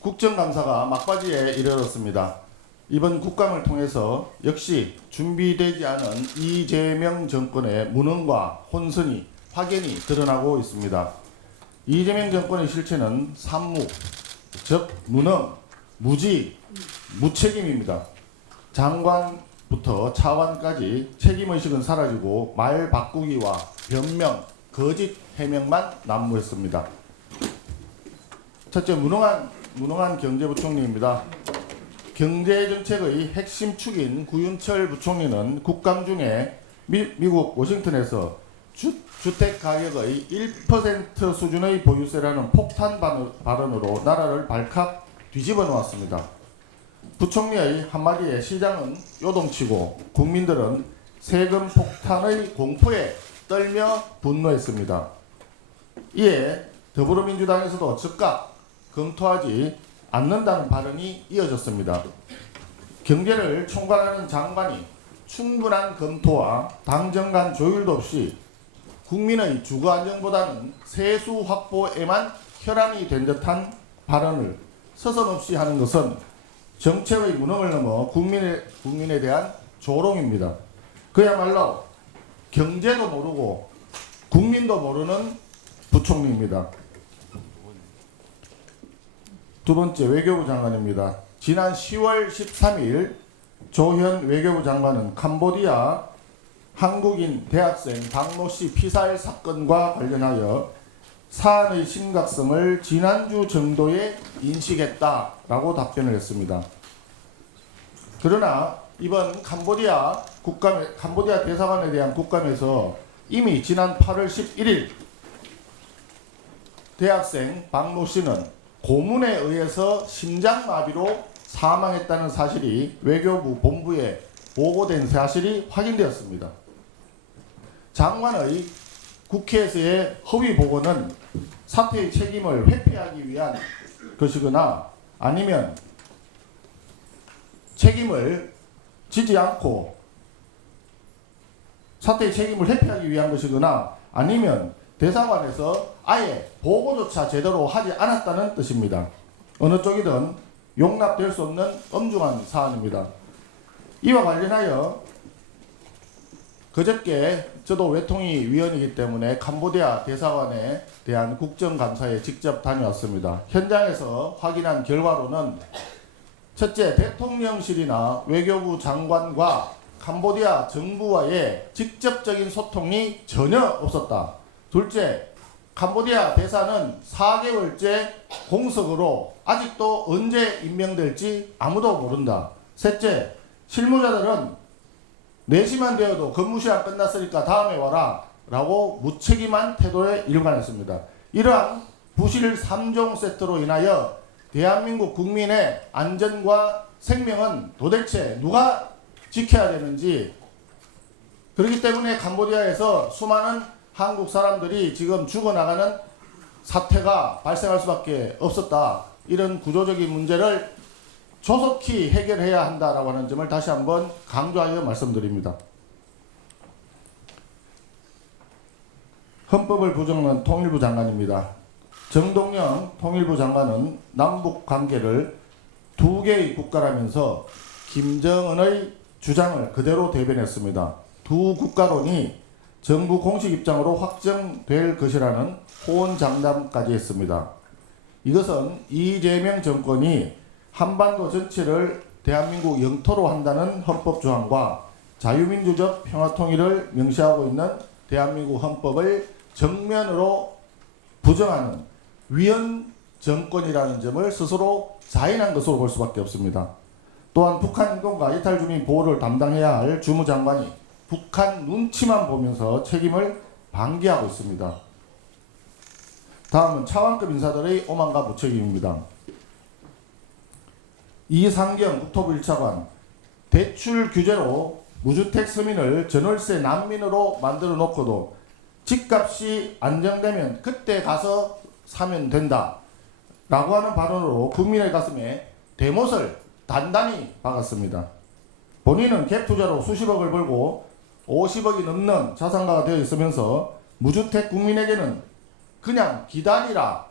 국정감사가 막바지에 이르렀습니다. 이번 국감을 통해서 역시 준비되지 않은 이재명 정권의 무능과 혼선이 확연히 드러나고 있습니다. 이재명 정권의 실체는 산무, 즉 무능, 무지, 무책임입니다. 장관부터 차관까지 책임의식은 사라지고 말 바꾸기와 변명, 거짓 해명만 난무했습니다. 첫째, 무능한 경제부총리입니다. 경제정책의 핵심 축인 구윤철 부총리는 국감 중에 미국 워싱턴에서 주택 가격의 1% 수준의 보유세라는 폭탄 발언으로 나라를 발칵 뒤집어 놓았습니다. 부총리의 한마디에 시장은 요동치고 국민들은 세금 폭탄의 공포에 떨며 분노했습니다. 이에 더불어민주당에서도 즉각 검토하지 않는다는 발언이 이어졌습니다. 경제를 총괄하는 장관이 충분한 검토와 당정 간 조율도 없이 국민의 주거 안정보다는 세수 확보에만 혈안이 된 듯한 발언을 서슴없이 하는 것은 정책의 무능을 넘어 국민에 대한 조롱입니다. 그야말로 경제도 모르고 국민도 모르는 부총리입니다. 두 번째, 외교부 장관입니다. 지난 10월 13일 조현 외교부 장관은 캄보디아 한국인 대학생 박모 씨 피살 사건과 관련하여 사안의 심각성을 지난주 정도에 인식했다라고 답변을 했습니다. 그러나 이번 캄보디아 대사관에 대한 국감에서 이미 지난 8월 11일 대학생 박모 씨는 고문에 의해서 심장마비로 사망했다는 사실이 외교부 본부에 보고된 사실이 확인되었습니다. 장관의 국회에서의 허위 보고는 사태의 책임을 회피하기 위한 것이거나 아니면 책임을 지지 않고 사태의 책임을 회피하기 위한 것이거나 아니면 대사관에서 아예 보고조차 제대로 하지 않았다는 뜻입니다. 어느 쪽이든 용납될 수 없는 엄중한 사안입니다. 이와 관련하여 그저께 저도 외통위 위원이기 때문에 캄보디아 대사관에 대한 국정감사에 직접 다녀왔습니다. 현장에서 확인한 결과로는 첫째, 대통령실이나 외교부 장관과 캄보디아 정부와의 직접적인 소통이 전혀 없었다. 둘째, 캄보디아 대사는 4개월째 공석으로 아직도 언제 임명될지 아무도 모른다. 셋째, 실무자들은 4시만 되어도 근무시간 끝났으니까 다음에 와라 라고 무책임한 태도에 일관했습니다. 이러한 부실 3종 세트로 인하여 대한민국 국민의 안전과 생명은 도대체 누가 지켜야 되는지, 그렇기 때문에 캄보디아에서 수많은 한국 사람들이 지금 죽어나가는 사태가 발생할 수밖에 없었다. 이런 구조적인 문제를 조속히 해결해야 한다라고 하는 점을 다시 한번 강조하여 말씀드립니다. 헌법을 부정하는 통일부 장관입니다. 정동영 통일부 장관은 남북 관계를 2개의 국가라면서 김정은의 주장을 그대로 대변했습니다. 두 국가론이 정부 공식 입장으로 확정될 것이라는 호언장담까지 했습니다. 이것은 이재명 정권이 한반도 전체를 대한민국 영토로 한다는 헌법 조항과 자유민주적 평화통일을 명시하고 있는 대한민국 헌법을 정면으로 부정하는 위헌 정권이라는 점을 스스로 자인한 것으로 볼 수밖에 없습니다. 또한 북한 인권과 이탈주민 보호를 담당해야 할 주무장관이 북한 눈치만 보면서 책임을 방기하고 있습니다. 다음은 차관급 인사들의 오만과 무책임입니다. 이상경 국토부 1차관, 대출 규제로 무주택 서민을 전월세 난민으로 만들어 놓고도 집값이 안정되면 그때 가서 사면 된다 라고 하는 발언으로 국민의 가슴에 대못을 단단히 박았습니다. 본인은 갭 투자로 수십억을 벌고 50억이 넘는 자산가가 되어 있으면서 무주택 국민에게는 그냥 기다리라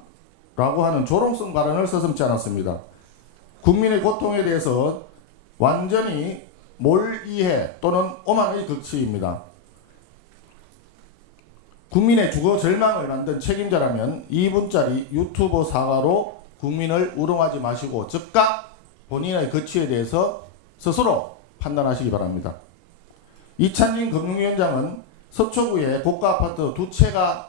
라고 하는 조롱성 발언을 서슴지 않았습니다. 국민의 고통에 대해서 완전히 몰이해 또는 오만의 극치입니다. 국민의 주거 절망을 만든 책임자라면 2분짜리 유튜버 사과로 국민을 우롱하지 마시고 즉각 본인의 거취에 대해서 스스로 판단하시기 바랍니다. 이찬진 금융위원장은 서초구에 고가 아파트 2채가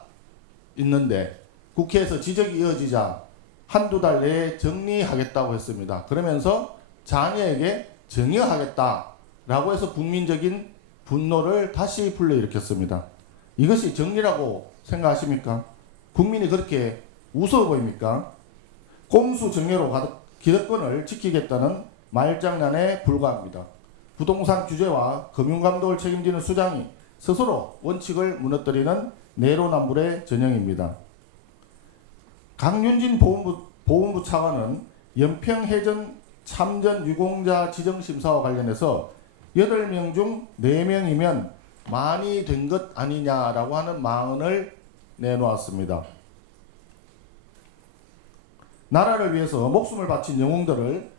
있는데 국회에서 지적이 이어지자 한두 달 내에 정리하겠다고 했습니다. 그러면서 자녀에게 정리하겠다라고 해서 국민적인 분노를 다시 불러일으켰습니다. 이것이 정리라고 생각하십니까? 국민이 그렇게 우스워 보입니까? 꼼수 정리로 기득권을 지키겠다는 말장난에 불과합니다. 부동산 규제와 금융감독을 책임지는 수장이 스스로 원칙을 무너뜨리는 내로남불의 전형입니다. 강윤진 보훈부 차관은 연평해전 참전 유공자 지정심사와 관련해서 8명 중 4명이면 많이 된 것 아니냐라고 하는 망언을 내놓았습니다. 나라를 위해서 목숨을 바친 영웅들을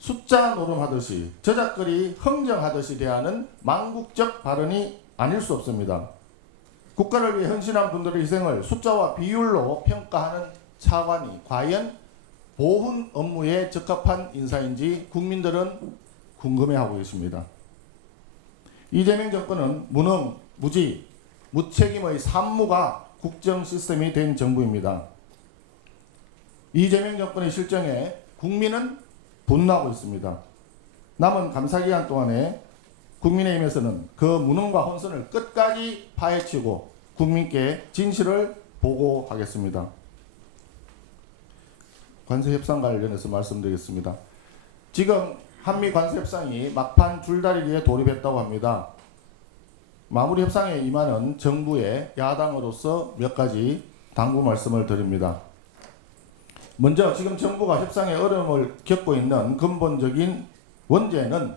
숫자 노름하듯이 저작거리 흥정하듯이 대하는 망국적 발언이 아닐 수 없습니다. 국가를 위해 헌신한 분들의 희생을 숫자와 비율로 평가하는 차관이 과연 보훈 업무에 적합한 인사인지 국민들은 궁금해하고 계십니다. 이재명 정권은 무능, 무지, 무책임의 산무가 국정 시스템이 된 정부입니다. 이재명 정권의 실정에 국민은 분노하고 있습니다. 남은 감사기간 동안에 국민의힘에서는 그 무능과 혼선을 끝까지 파헤치고 국민께 진실을 보고하겠습니다. 관세협상 관련해서 말씀드리겠습니다. 지금 한미 관세협상이 막판 줄다리기에 돌입했다고 합니다. 마무리 협상에 임하는 정부의 야당으로서 몇 가지 당부 말씀을 드립니다. 먼저 지금 정부가 협상에 어려움을 겪고 있는 근본적인 원죄는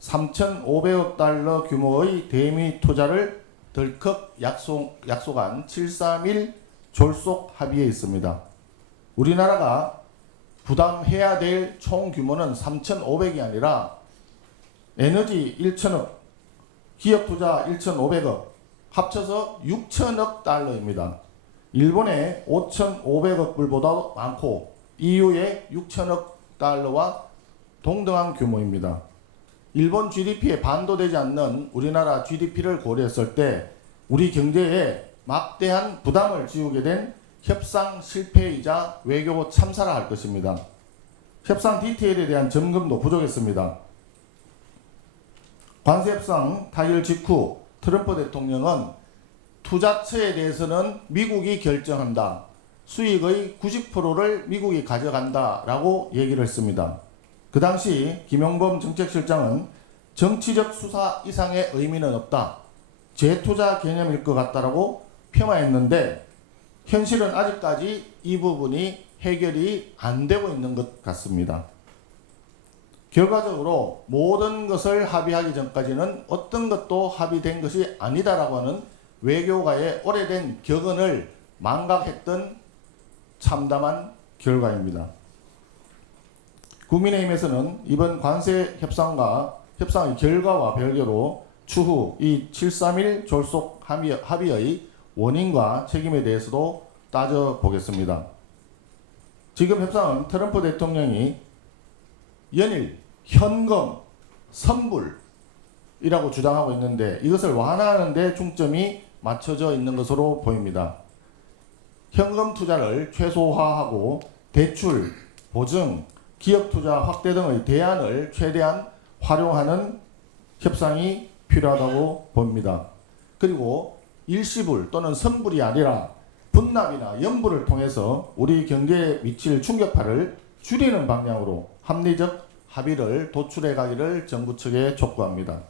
3,500억 달러 규모의 대미 투자를 덜컥 약속한 731 졸속 합의에 있습니다. 우리나라가 부담해야 될 총 규모는 3,500억이 아니라 에너지 1,000억, 기업 투자 1,500억, 합쳐서 6,000억 달러입니다. 일본의 5,500억 불보다 많고 EU의 6,000억 달러와 동등한 규모입니다. 일본 GDP에 반도 되지 않는 우리나라 GDP를 고려했을 때 우리 경제에 막대한 부담을 지우게 된 협상 실패이자 외교 참사라 할 것입니다. 협상 디테일에 대한 점검도 부족했습니다. 관세협상 타결 직후 트럼프 대통령은 투자처에 대해서는 미국이 결정한다. 수익의 90%를 미국이 가져간다. 라고 얘기를 했습니다. 그 당시 김용범 정책실장은 정치적 수사 이상의 의미는 없다. 재투자 개념일 것 같다라고 폄하했는데 현실은 아직까지 이 부분이 해결이 안 되고 있는 것 같습니다. 결과적으로 모든 것을 합의하기 전까지는 어떤 것도 합의된 것이 아니다라고 하는 외교가의 오래된 격언을 망각했던 참담한 결과입니다. 국민의힘에서는 이번 관세 협상의 결과와 별개로 추후 이 731 졸속 합의의 원인과 책임에 대해서도 따져보겠습니다. 지금 협상은 트럼프 대통령이 연일, 현금, 선불이라고 주장하고 있는데 이것을 완화하는 데 중점이 맞춰져 있는 것으로 보입니다. 현금 투자를 최소화하고 대출, 보증, 기업 투자 확대 등의 대안을 최대한 활용하는 협상이 필요하다고 봅니다. 그리고 일시불 또는 선불이 아니라 분납이나 연불을 통해서 우리 경제에 미칠 충격파를 줄이는 방향으로 합리적 합의를 도출해 가기를 정부 측에 촉구합니다.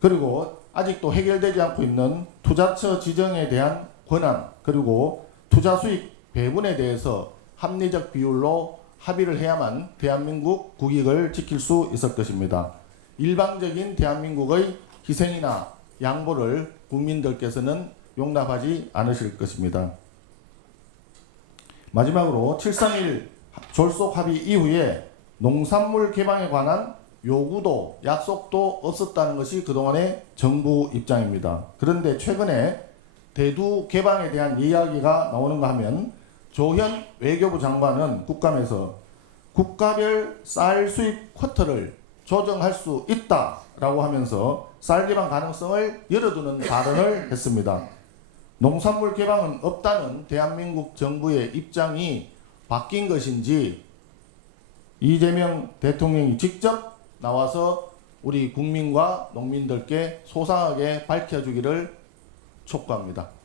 그리고 아직도 해결되지 않고 있는 투자처 지정에 대한 권한 그리고 투자 수익 배분에 대해서 합리적 비율로 합의를 해야만 대한민국 국익을 지킬 수 있을 것입니다. 일방적인 대한민국의 희생이나 양보를 국민들께서는 용납하지 않으실 것입니다. 마지막으로 7.3.1 졸속 합의 이후에 농산물 개방에 관한 요구도 약속도 없었다는 것이 그동안의 정부 입장입니다. 그런데 최근에 대두 개방에 대한 이야기가 나오는가 하면 조현 외교부 장관은 국감에서 국가별 쌀 수입 쿼터를 조정할 수 있다라고 하면서 쌀 개방 가능성을 열어두는 발언을 했습니다. 농산물 개방은 없다는 대한민국 정부의 입장이 바뀐 것인지 이재명 대통령이 직접 나와서 우리 국민과 농민들께 소상하게 밝혀주기를 촉구합니다.